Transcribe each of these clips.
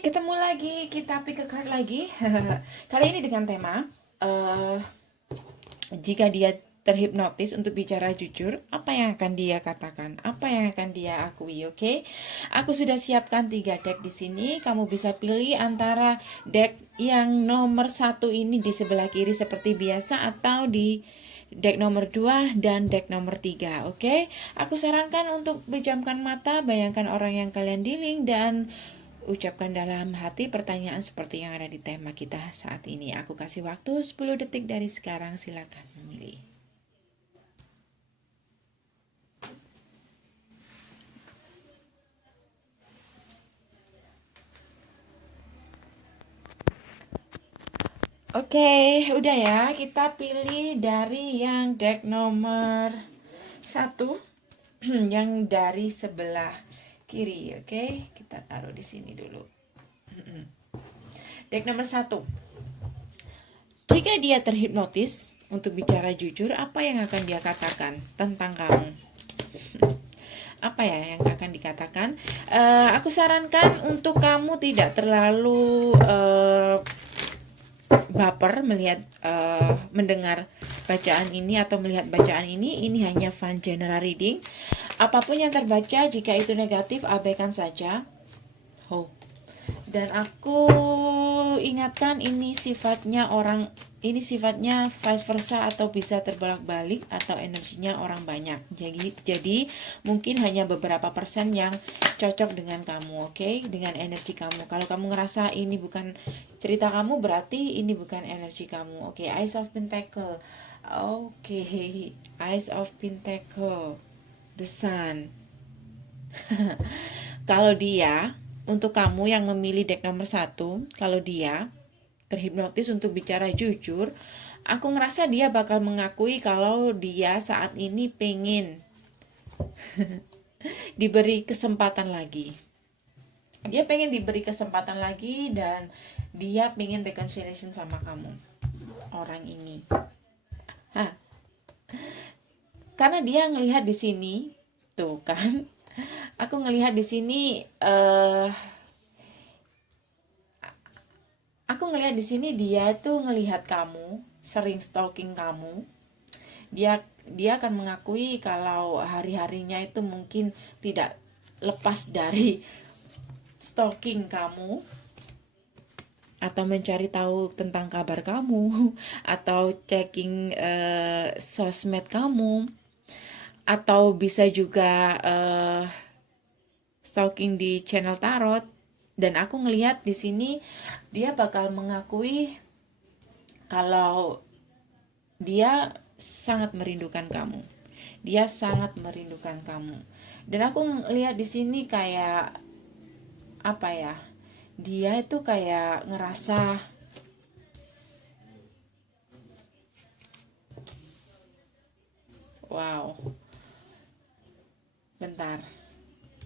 Ketemu lagi, kita pick a card lagi. Kali ini dengan tema jika dia terhipnotis untuk bicara jujur, apa yang akan dia katakan? Apa yang akan dia akui? Oke, aku sudah siapkan 3 deck di sini. Kamu bisa pilih antara deck yang nomor 1 ini di sebelah kiri seperti biasa, atau di deck nomor 2 dan deck nomor 3. Oke, aku sarankan untuk pejamkan mata, bayangkan orang yang kalian dealing, dan ucapkan dalam hati pertanyaan seperti yang ada di tema kita saat ini. Aku kasih waktu 10 detik dari sekarang, silakan memilih. Oke, udah ya. Kita pilih dari yang deck nomor 1, yang dari sebelah kiri. Oke, kita taruh di sini dulu. Deck nomor 1. Jika dia terhipnotis untuk bicara jujur, apa yang akan dia katakan tentang kamu? Apa ya yang akan dikatakan? Aku sarankan untuk kamu tidak terlalu baper melihat mendengar bacaan ini atau melihat bacaan ini. Ini hanya fun general reading. Apapun yang terbaca, jika itu negatif, abaikan saja. Dan aku ingatkan, ini sifatnya vice versa, atau bisa terbolak-balik, atau energinya orang banyak. Jadi mungkin hanya beberapa persen yang cocok dengan kamu, oke? Dengan energi kamu. Kalau kamu ngerasa ini bukan cerita kamu, berarti ini bukan energi kamu. Oke, Ace of Pentacle. Oke, Ace of Pentacle, The Sun. Kalau dia, untuk kamu yang memilih deck nomor 1, kalau dia terhipnotis untuk bicara jujur, aku ngerasa dia bakal mengakui kalau dia saat ini pengen diberi kesempatan lagi. Dia pengen diberi kesempatan lagi, dan dia pengen reconciliation sama kamu, orang ini. Karena dia ngelihat di sini, tuh kan? Aku ngelihat di sini, dia tuh ngelihat kamu, sering stalking kamu. Dia akan mengakui kalau hari-harinya itu mungkin tidak lepas dari stalking kamu, atau mencari tahu tentang kabar kamu, atau checking sosmed kamu, atau bisa juga stalking di channel tarot. Dan aku ngelihat di sini dia bakal mengakui kalau dia sangat merindukan kamu. Dia sangat merindukan kamu. Dan aku ngelihat di sini kayak apa ya? Dia itu kayak ngerasa wow. Bentar.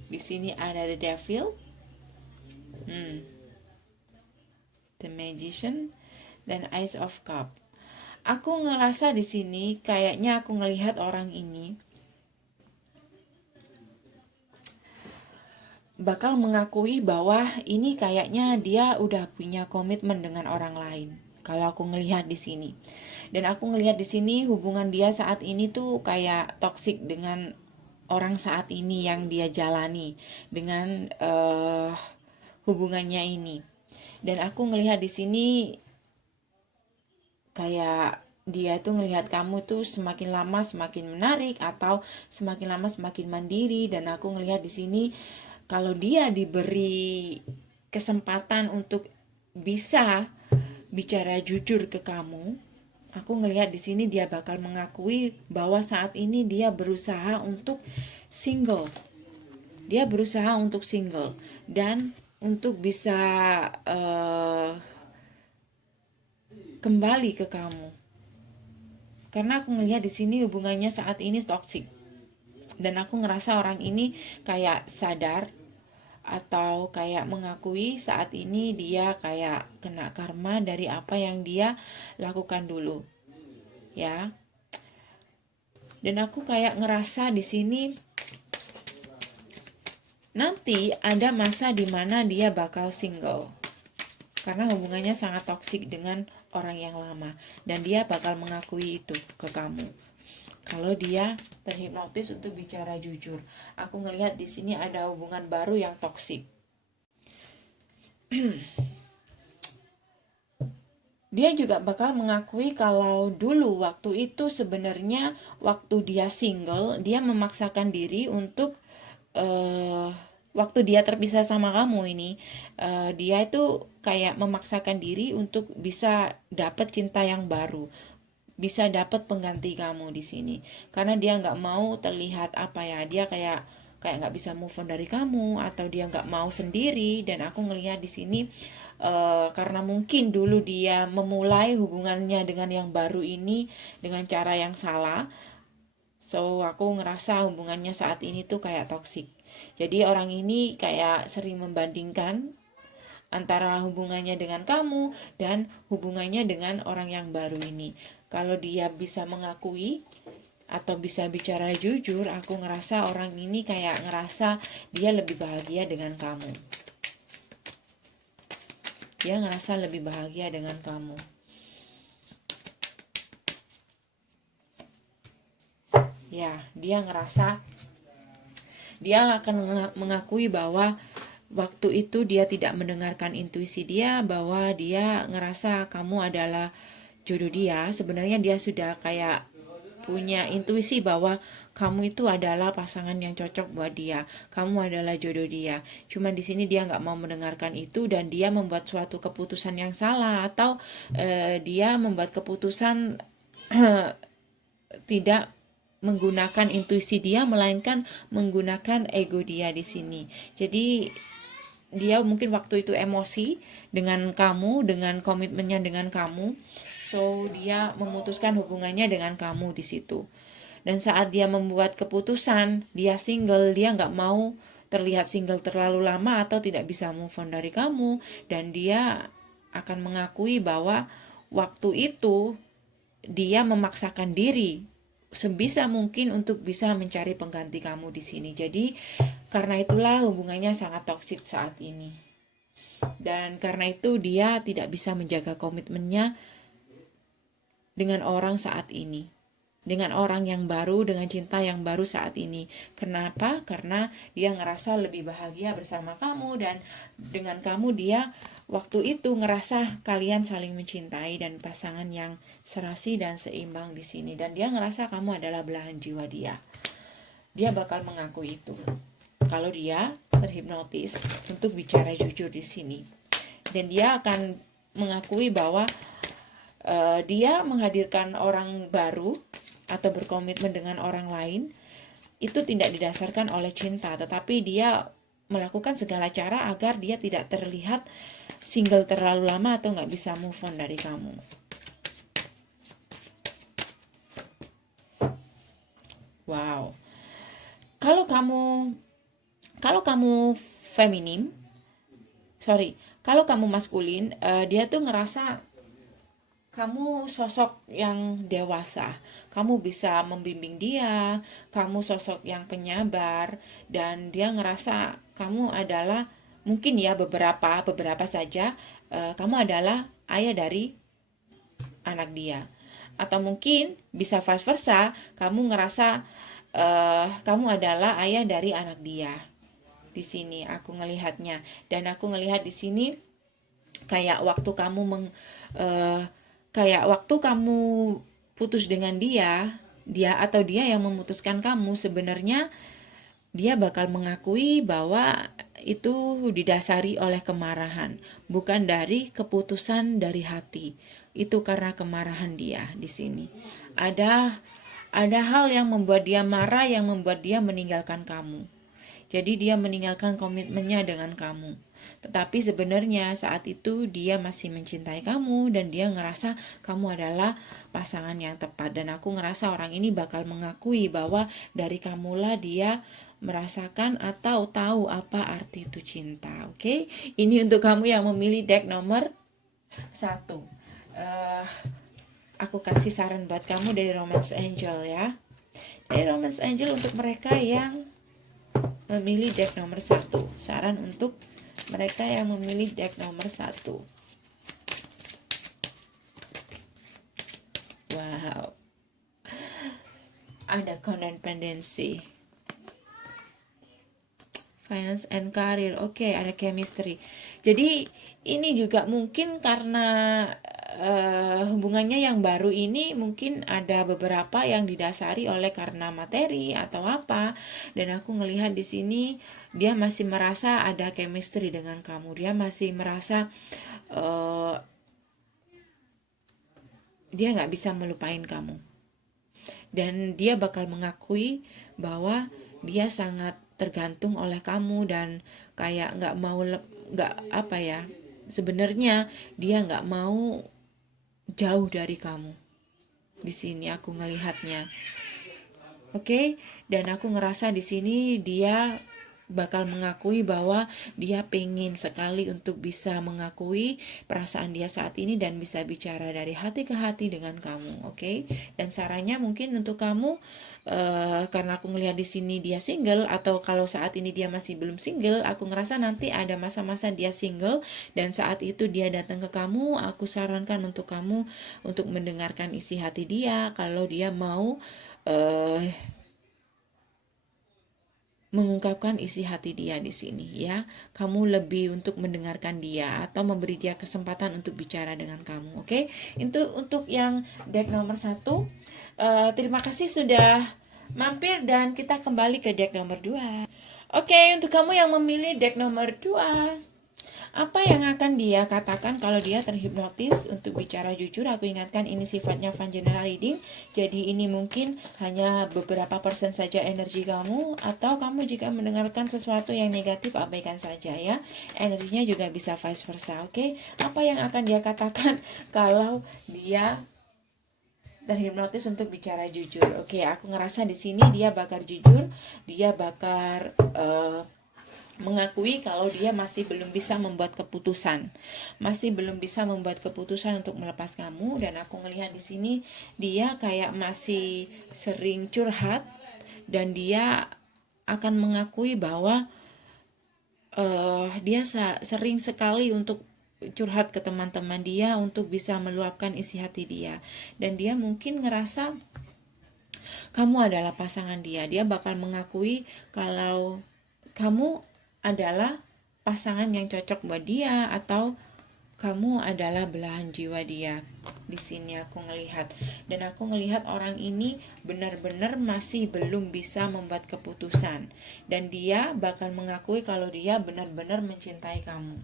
Di sini ada the devil, the magician, dan Ace of Cup. Aku ngerasa di sini kayaknya aku ngelihat orang ini bakal mengakui bahwa ini kayaknya dia udah punya komitmen dengan orang lain. Kalau aku ngelihat di sini, dan aku ngelihat di sini hubungan dia saat ini tuh kayak toksik dengan orang saat ini yang dia jalani dengan hubungannya ini. Dan aku ngelihat di sini kayak dia tuh ngelihat kamu tuh semakin lama semakin menarik, atau semakin lama semakin mandiri. Dan aku ngelihat di sini kalau dia diberi kesempatan untuk bisa bicara jujur ke kamu, aku ngelihat di sini dia bakal mengakui bahwa saat ini dia berusaha untuk single. Dia berusaha untuk single dan untuk bisa kembali ke kamu. Karena aku ngelihat di sini hubungannya saat ini toksik. Dan aku ngerasa orang ini kayak sadar, atau kayak mengakui saat ini dia kayak kena karma dari apa yang dia lakukan dulu. Ya. Dan aku kayak ngerasa di sini nanti ada masa di mana dia bakal single. Karena hubungannya sangat toksik dengan orang yang lama. Dan dia bakal mengakui itu ke kamu. Kalau dia terhipnotis untuk bicara jujur. Aku ngelihat di sini ada hubungan baru yang toksik. Dia juga bakal mengakui kalau dulu waktu itu sebenarnya waktu dia single, dia memaksakan diri untuk waktu dia terpisah sama kamu ini, dia itu kayak memaksakan diri untuk bisa dapat cinta yang baru, bisa dapat pengganti kamu di sini. Karena dia nggak mau terlihat apa ya, dia kayak nggak bisa move on dari kamu, atau dia nggak mau sendiri. Dan aku ngelihat di sini karena mungkin dulu dia memulai hubungannya dengan yang baru ini dengan cara yang salah. So aku ngerasa hubungannya saat ini tuh kayak toksik. Jadi orang ini kayak sering membandingkan antara hubungannya dengan kamu dan hubungannya dengan orang yang baru ini. Kalau dia bisa mengakui atau bisa bicara jujur, aku ngerasa orang ini kayak ngerasa dia lebih bahagia dengan kamu. Dia ngerasa lebih bahagia dengan kamu. Ya, dia ngerasa dia akan mengakui bahwa waktu itu dia tidak mendengarkan intuisi dia, bahwa dia ngerasa kamu adalah jodoh dia. Sebenarnya dia sudah kayak punya intuisi bahwa kamu itu adalah pasangan yang cocok buat dia, kamu adalah jodoh dia. Cuma di sini dia nggak mau mendengarkan itu, dan dia membuat suatu keputusan yang salah, atau dia membuat keputusan tidak menggunakan intuisi dia, melainkan menggunakan ego dia di sini. Jadi dia mungkin waktu itu emosi dengan kamu, dengan komitmennya dengan kamu. So dia memutuskan hubungannya dengan kamu di situ. Dan saat dia membuat keputusan, dia single, dia nggak mau terlihat single terlalu lama atau tidak bisa move on dari kamu. Dan dia akan mengakui bahwa waktu itu dia memaksakan diri sebisa mungkin untuk bisa mencari pengganti kamu di sini. Jadi karena itulah hubungannya sangat toksik saat ini. Dan karena itu dia tidak bisa menjaga komitmennya dengan orang saat ini, dengan orang yang baru, dengan cinta yang baru saat ini. Kenapa? Karena dia ngerasa lebih bahagia bersama kamu, dan dengan kamu dia waktu itu ngerasa kalian saling mencintai dan pasangan yang serasi dan seimbang di sini. Dan dia ngerasa kamu adalah belahan jiwa dia. Dia bakal mengakui itu kalau dia terhipnotis untuk bicara jujur di sini. Dan dia akan mengakui bahwa dia menghadirkan orang baru atau berkomitmen dengan orang lain itu tidak didasarkan oleh cinta, tetapi dia melakukan segala cara agar dia tidak terlihat single terlalu lama atau nggak bisa move on dari kamu. Wow. Kalau kamu feminim, kalau kamu maskulin, dia tuh ngerasa kamu sosok yang dewasa, kamu bisa membimbing dia, kamu sosok yang penyabar, dan dia ngerasa kamu adalah, mungkin ya beberapa saja, kamu adalah ayah dari anak dia. Atau mungkin bisa vice versa, kamu ngerasa kamu adalah ayah dari anak dia. Di sini aku ngelihatnya, dan aku ngelihat di sini kayak waktu kamu putus dengan dia atau dia yang memutuskan kamu, sebenarnya dia bakal mengakui bahwa itu didasari oleh kemarahan, bukan dari keputusan dari hati. Itu karena kemarahan dia di sini. Ada hal yang membuat dia marah, yang membuat dia meninggalkan kamu. Jadi dia meninggalkan komitmennya dengan kamu. Tetapi sebenarnya saat itu dia masih mencintai kamu, dan dia ngerasa kamu adalah pasangan yang tepat. Dan aku ngerasa orang ini bakal mengakui bahwa dari kamulah dia merasakan atau tahu apa arti itu cinta. Oke? Ini untuk kamu yang memilih deck nomor 1. Aku kasih saran buat kamu dari Romance Angel ya. Dari Romance Angel untuk mereka yang memilih deck nomor 1. Saran untuk mereka yang memilih deck nomor 1. Wow. Ada codependency. Finance and career. Oke, ada chemistry. Jadi ini juga mungkin karena hubungannya yang baru ini mungkin ada beberapa yang didasari oleh karena materi atau apa. Dan aku ngelihat di sini dia masih merasa ada chemistry dengan kamu. Dia masih merasa dia nggak bisa melupain kamu. Dan dia bakal mengakui bahwa dia sangat tergantung oleh kamu dan kayak nggak apa ya, sebenarnya dia nggak mau jauh dari kamu. Di sini aku ngelihatnya, oke? Dan aku ngerasa di sini dia bakal mengakui bahwa dia pengen sekali untuk bisa mengakui perasaan dia saat ini dan bisa bicara dari hati ke hati dengan kamu, oke? Dan sarannya mungkin untuk kamu, karena aku ngelihat di sini dia single, atau kalau saat ini dia masih belum single, aku ngerasa nanti ada masa-masa dia single dan saat itu dia datang ke kamu, aku sarankan untuk kamu untuk mendengarkan isi hati dia. Kalau dia mau mengungkapkan isi hati dia di sini ya. Kamu lebih untuk mendengarkan dia atau memberi dia kesempatan untuk bicara dengan kamu, oke? Itu untuk yang deck nomor 1. Terima kasih sudah mampir dan kita kembali ke deck nomor 2. Oke, untuk kamu yang memilih deck nomor 2, apa yang akan dia katakan kalau dia terhipnotis? Untuk bicara jujur, aku ingatkan ini sifatnya fun general reading. Jadi ini mungkin hanya beberapa persen saja energi kamu, atau kamu jika mendengarkan sesuatu yang negatif, abaikan saja ya. Energinya juga bisa vice versa, oke? Apa yang akan dia katakan kalau dia terhipnotis untuk bicara jujur? Oke, aku ngerasa di sini dia bakal jujur, dia bakal mengakui kalau dia masih belum bisa membuat keputusan, masih belum bisa membuat keputusan untuk melepas kamu. Dan aku ngelihat di sini dia kayak masih sering curhat dan dia akan mengakui bahwa dia sering sekali untuk curhat ke teman-teman dia untuk bisa meluapkan isi hati dia. Dan dia mungkin ngerasa kamu adalah pasangan dia. Dia bakal mengakui kalau kamu adalah pasangan yang cocok buat dia, atau kamu adalah belahan jiwa dia. Di sini aku ngelihat, dan aku ngelihat orang ini benar-benar masih belum bisa membuat keputusan, dan dia bakal mengakui kalau dia benar-benar mencintai kamu.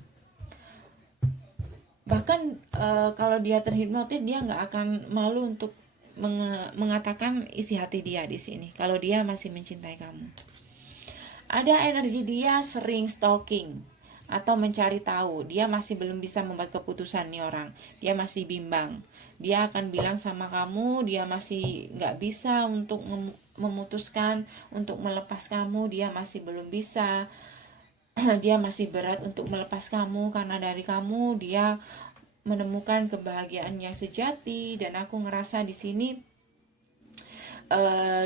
Bahkan kalau dia terhipnotis, dia nggak akan malu untuk mengatakan isi hati dia di sini kalau dia masih mencintai kamu. Ada energi dia sering stalking atau mencari tahu. Dia masih belum bisa membuat keputusan nih orang. Dia masih bimbang. Dia akan bilang sama kamu, dia masih nggak bisa untuk memutuskan untuk melepas kamu. Dia masih belum bisa. Dia masih berat untuk melepas kamu karena dari kamu dia menemukan kebahagiaan yang sejati. Dan aku ngerasa di sini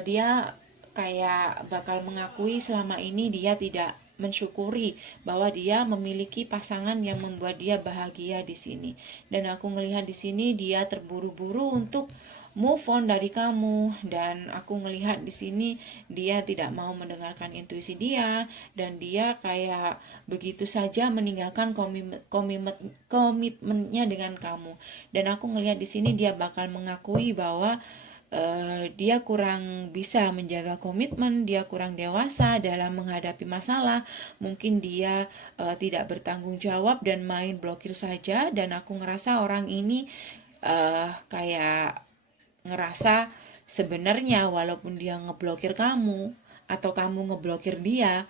dia kayak bakal mengakui selama ini dia tidak mensyukuri bahwa dia memiliki pasangan yang membuat dia bahagia di sini. Dan aku ngelihat di sini dia terburu-buru untuk move on dari kamu, dan aku ngelihat di sini dia tidak mau mendengarkan intuisi dia, dan dia kayak begitu saja meninggalkan komitmennya dengan kamu. Dan aku ngelihat di sini dia bakal mengakui bahwa dia kurang bisa menjaga komitmen, dia kurang dewasa dalam menghadapi masalah. Mungkin dia tidak bertanggung jawab dan main blokir saja. Dan aku ngerasa orang ini kayak ngerasa sebenarnya walaupun dia ngeblokir kamu atau kamu ngeblokir dia,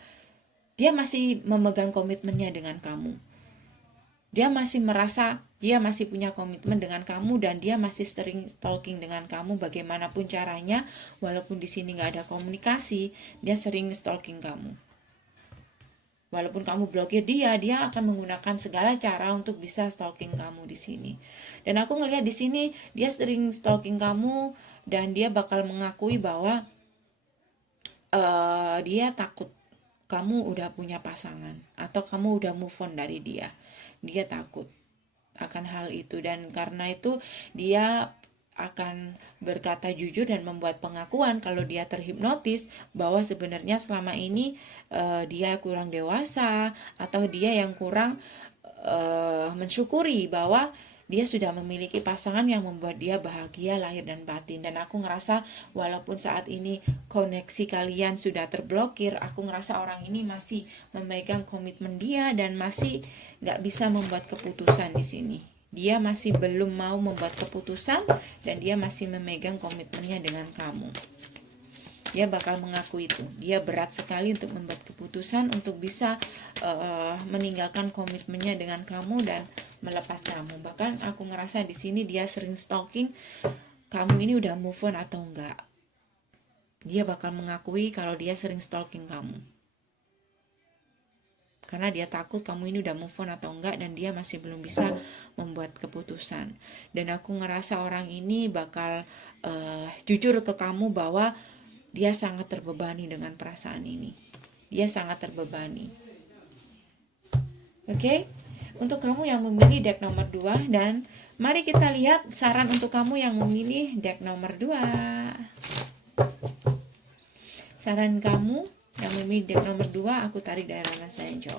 dia masih memegang komitmennya dengan kamu. Dia masih merasa dia masih punya komitmen dengan kamu, dan dia masih sering stalking dengan kamu bagaimanapun caranya. Walaupun di sini nggak ada komunikasi, dia sering stalking kamu. Walaupun kamu blokir dia, dia akan menggunakan segala cara untuk bisa stalking kamu di sini. Dan aku ngelihat di sini dia sering stalking kamu, dan dia bakal mengakui bahwa dia takut kamu udah punya pasangan atau kamu udah move on dari dia. Dia takut akan hal itu, dan karena itu dia akan berkata jujur dan membuat pengakuan kalau dia terhipnotis bahwa sebenarnya selama ini dia kurang dewasa atau dia yang kurang mensyukuri bahwa dia sudah memiliki pasangan yang membuat dia bahagia lahir dan batin. Dan aku ngerasa walaupun saat ini koneksi kalian sudah terblokir, aku ngerasa orang ini masih memegang komitmen dia dan masih nggak bisa membuat keputusan di sini. Dia masih belum mau membuat keputusan dan dia masih memegang komitmennya dengan kamu. Dia bakal mengaku itu. Dia berat sekali untuk membuat keputusan untuk bisa meninggalkan komitmennya dengan kamu dan melepas kamu. Bahkan aku ngerasa di sini dia sering stalking kamu ini udah move on atau enggak. Dia bakal mengakui kalau dia sering stalking kamu. Karena dia takut kamu ini udah move on atau enggak dan dia masih belum bisa membuat keputusan. Dan aku ngerasa orang ini bakal jujur ke kamu bahwa dia sangat terbebani dengan perasaan ini. Dia sangat terbebani. Oke? Untuk kamu yang memilih deck nomor 2, dan mari kita lihat saran untuk kamu yang memilih deck nomor 2. Saran kamu yang memilih deck nomor 2, aku tarik dari Raman Sanjo.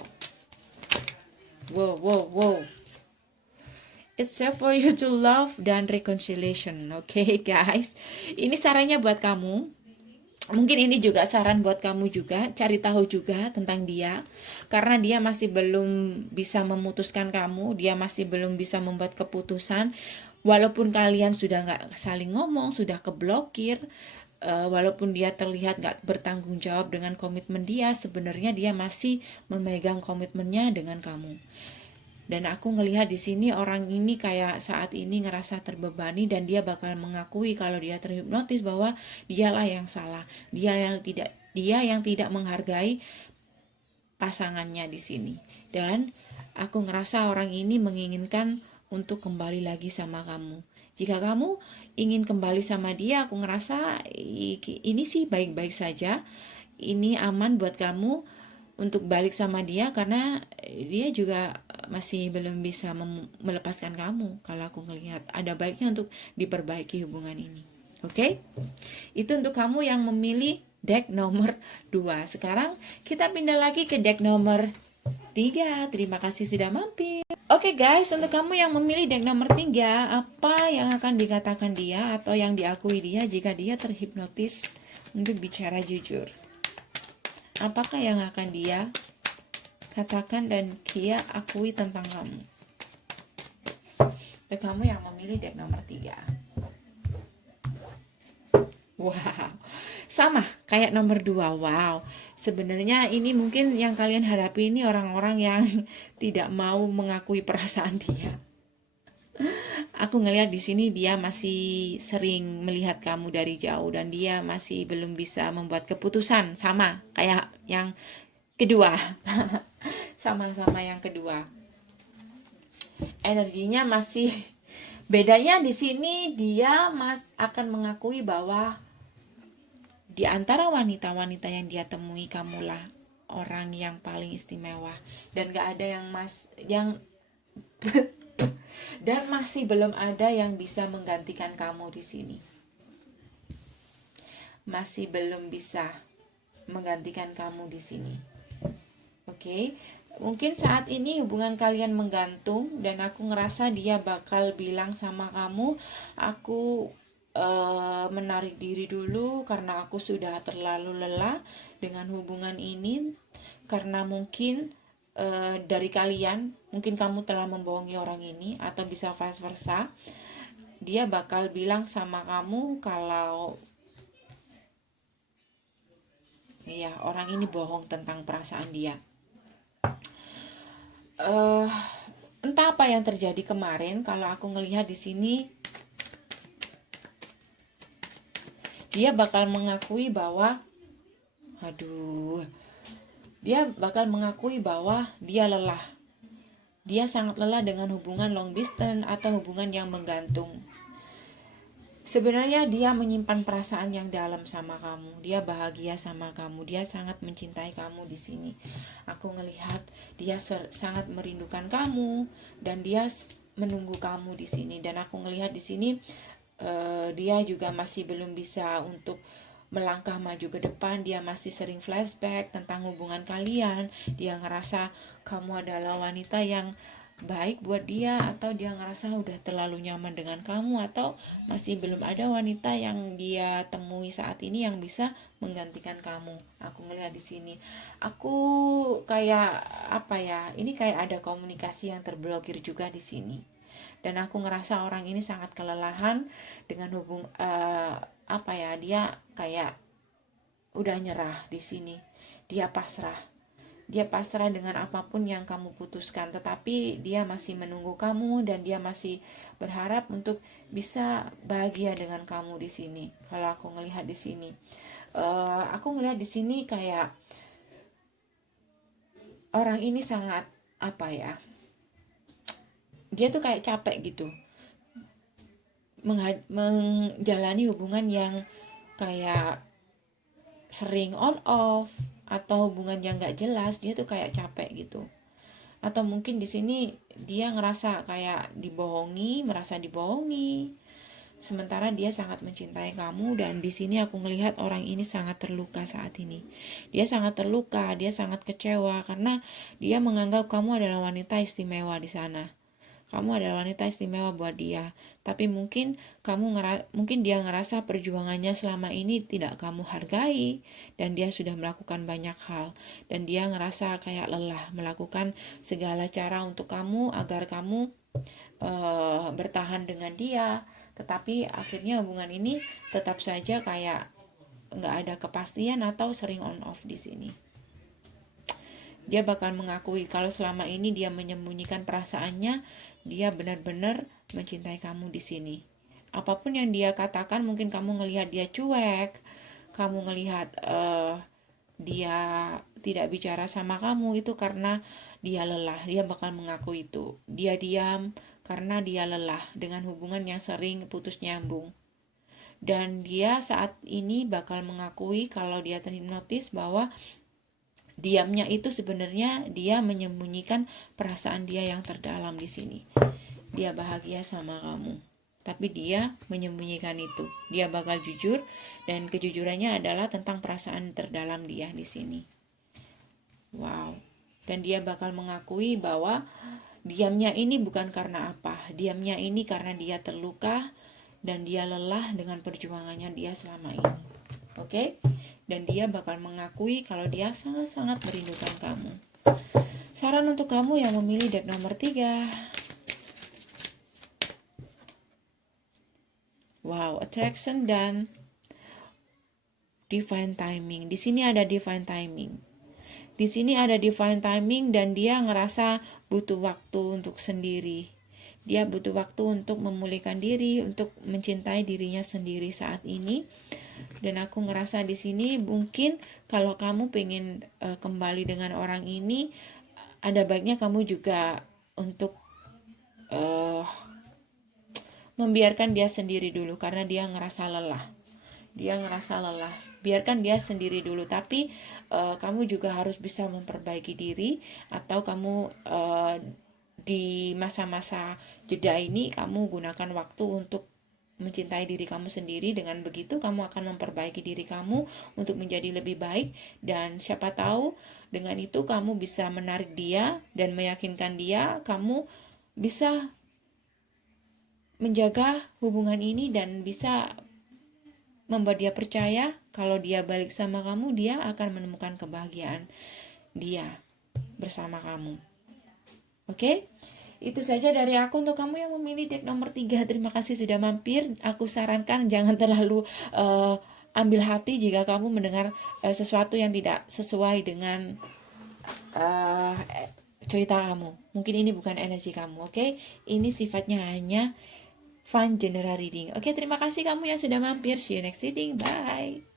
Wow. It's safe for you to love dan reconciliation. Oke, guys. Ini sarannya buat kamu. Mungkin ini juga saran buat kamu juga, cari tahu juga tentang dia. Karena dia masih belum bisa memutuskan kamu, dia masih belum bisa membuat keputusan. Walaupun kalian sudah nggak saling ngomong, sudah keblokir, walaupun dia terlihat nggak bertanggung jawab dengan komitmen dia, sebenarnya dia masih memegang komitmennya dengan kamu. Dan aku ngelihat di sini orang ini kayak saat ini ngerasa terbebani dan dia bakal mengakui kalau dia terhipnotis bahwa dialah yang salah. Dia yang tidak menghargai pasangannya di sini. Dan aku ngerasa orang ini menginginkan untuk kembali lagi sama kamu. Jika kamu ingin kembali sama dia, aku ngerasa ini sih baik-baik saja. Ini aman buat kamu untuk balik sama dia karena dia juga masih belum bisa melepaskan kamu. Kalau aku ngelihat ada baiknya untuk diperbaiki hubungan ini. Oke? Itu untuk kamu yang memilih deck nomor 2. Sekarang kita pindah lagi ke deck nomor 3. Terima kasih sudah mampir. Oke guys, untuk kamu yang memilih deck nomor 3, apa yang akan dikatakan dia atau yang diakui dia jika dia terhipnotis untuk bicara jujur? Apakah yang akan dia katakan dan dia akui tentang kamu? Dan kamu yang memilih deck nomor 3. Wow, sama kayak nomor 2. Wow, sebenarnya ini mungkin yang kalian hadapi ini orang-orang yang tidak mau mengakui perasaan dia. Aku ngelihat di sini dia masih sering melihat kamu dari jauh dan dia masih belum bisa membuat keputusan, sama kayak yang kedua. Sama-sama yang kedua. Energinya masih bedanya di sini dia akan mengakui bahwa di antara wanita-wanita yang dia temui kamulah orang yang paling istimewa dan gak ada yang dan masih belum ada yang bisa menggantikan kamu di sini. Masih belum bisa menggantikan kamu di sini. Oke, mungkin saat ini hubungan kalian menggantung dan aku ngerasa dia bakal bilang sama kamu, aku menarik diri dulu karena aku sudah terlalu lelah dengan hubungan ini. Karena mungkin dari kalian, mungkin kamu telah membohongi orang ini atau bisa vice versa. Dia bakal bilang sama kamu kalau ya orang ini bohong tentang perasaan dia. Entah apa yang terjadi kemarin. Kalau aku ngelihat di sini, dia bakal mengakui bahwa dia bakal mengakui bahwa dia lelah. Dia sangat lelah dengan hubungan long distance atau hubungan yang menggantung. Sebenarnya dia menyimpan perasaan yang dalam sama kamu. Dia bahagia sama kamu. Dia sangat mencintai kamu di sini. Aku ngelihat dia sangat merindukan kamu dan dia menunggu kamu di sini. Dan aku ngelihat di sini dia juga masih belum bisa untuk melangkah maju ke depan. Dia masih sering flashback tentang hubungan kalian. Dia ngerasa kamu adalah wanita yang baik buat dia, atau dia ngerasa udah terlalu nyaman dengan kamu, atau masih belum ada wanita yang dia temui saat ini yang bisa menggantikan kamu. Aku ngelihat di sini. Aku kayak apa ya? Ini kayak ada komunikasi yang terblokir juga di sini. Dan aku ngerasa orang ini sangat kelelahan dengan apa ya? Dia kayak udah nyerah di sini. Dia pasrah. Dia pasrah dengan apapun yang kamu putuskan, tetapi dia masih menunggu kamu dan dia masih berharap untuk bisa bahagia dengan kamu di sini. Kalau aku ngelihat di sini, aku ngelihat di sini kayak orang ini sangat apa ya? Dia tuh kayak capek gitu, menjalani hubungan yang kayak sering on off, atau hubungan yang gak jelas. Dia tuh kayak capek gitu. Atau mungkin di sini dia ngerasa kayak dibohongi, merasa dibohongi. Sementara dia sangat mencintai kamu, dan di sini aku ngelihat orang ini sangat terluka saat ini. Dia sangat terluka, dia sangat kecewa karena dia menganggap kamu adalah wanita istimewa di sana. Kamu adalah wanita istimewa buat dia, tapi mungkin mungkin dia ngerasa perjuangannya selama ini tidak kamu hargai, dan dia sudah melakukan banyak hal, dan dia ngerasa kayak lelah melakukan segala cara untuk kamu agar kamu bertahan dengan dia. Tetapi akhirnya hubungan ini tetap saja kayak nggak ada kepastian atau sering on off di sini. Dia bakal mengakui kalau selama ini dia menyembunyikan perasaannya. Dia benar-benar mencintai kamu di sini. Apapun yang dia katakan, mungkin kamu ngelihat dia cuek, kamu ngelihat dia tidak bicara sama kamu, itu karena dia lelah. Dia bakal mengaku itu. Dia diam karena dia lelah dengan hubungan yang sering putus nyambung. Dan dia saat ini bakal mengakui kalau dia terhipnotis bahwa diamnya itu sebenarnya dia menyembunyikan perasaan dia yang terdalam di sini. Dia bahagia sama kamu, tapi dia menyembunyikan itu. Dia bakal jujur, dan kejujurannya adalah tentang perasaan terdalam dia di sini. Wow. Dan dia bakal mengakui bahwa diamnya ini bukan karena apa. Diamnya ini karena dia terluka dan dia lelah dengan perjuangannya dia selama ini. Oke? Dan dia bakal mengakui kalau dia sangat-sangat merindukan kamu. Saran untuk kamu yang memilih deck nomor 3. Wow, attraction dan divine timing. Di sini ada divine timing. Di sini ada divine timing, dan dia ngerasa butuh waktu untuk sendiri. Dia butuh waktu untuk memulihkan diri, untuk mencintai dirinya sendiri saat ini. Dan aku ngerasa di sini mungkin kalau kamu pengen kembali dengan orang ini, ada baiknya kamu juga untuk membiarkan dia sendiri dulu, karena dia ngerasa lelah. Biarkan dia sendiri dulu, tapi kamu juga harus bisa memperbaiki diri, atau kamu di masa-masa jeda ini kamu gunakan waktu untuk mencintai diri kamu sendiri. Dengan begitu kamu akan memperbaiki diri kamu untuk menjadi lebih baik, dan siapa tahu dengan itu kamu bisa menarik dia dan meyakinkan dia. Kamu bisa menjaga hubungan ini dan bisa membuat dia percaya kalau dia balik sama kamu, dia akan menemukan kebahagiaan dia bersama kamu. Oke? Itu saja dari aku untuk kamu yang memilih deck nomor 3. Terima kasih sudah mampir. Aku sarankan jangan terlalu ambil hati jika kamu mendengar sesuatu yang tidak sesuai dengan cerita kamu. Mungkin ini bukan energi kamu, oke? Ini sifatnya hanya fun general reading. Oke, terima kasih kamu yang sudah mampir. See you next reading. Bye.